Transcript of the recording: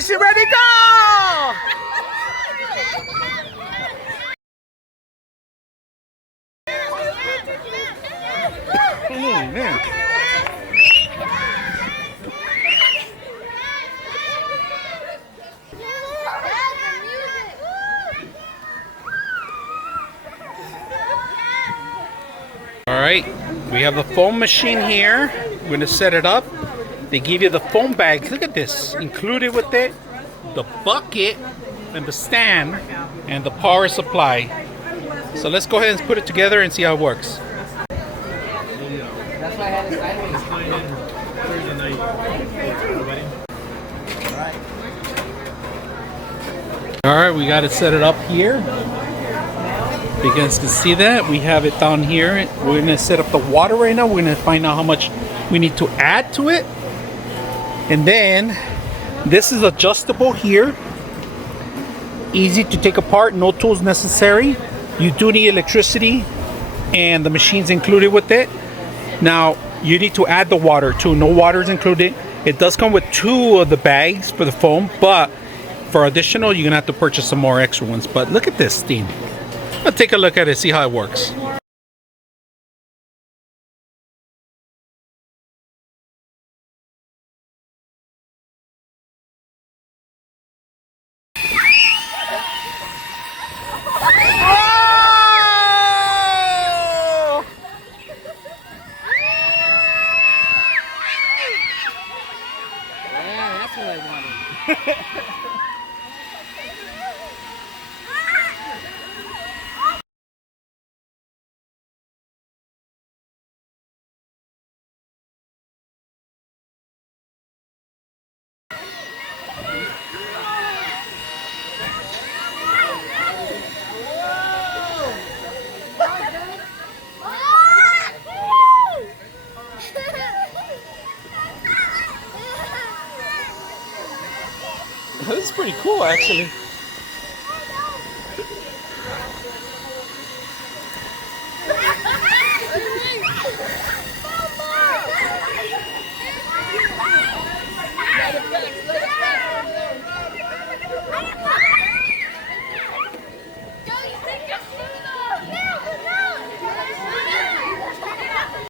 ignition, ready, go! Oh, man. All right, we have the foam machine here. We're going to set it up. They give you the foam bag. Look at this. Included with it, the bucket and the stand and the power supply. So let's go ahead and put it together and see how it works. That's why I had it sideways. All right, we got to set it up here. You guys can see that. We have it down here. We're going to set up the water right now. We're going to find out how much we need to add to it. And then this is adjustable here. Easy to take apart, no tools necessary. You do need electricity and the machine's included with it. Now you need to add the water too. No water is included. It does come with 2 of the bags for the foam, but for additional you're gonna have to purchase some more extra ones. But look at this thing. Let's take a look at it, see how it works. Yeah, that's what I wanted. This is pretty cool, actually.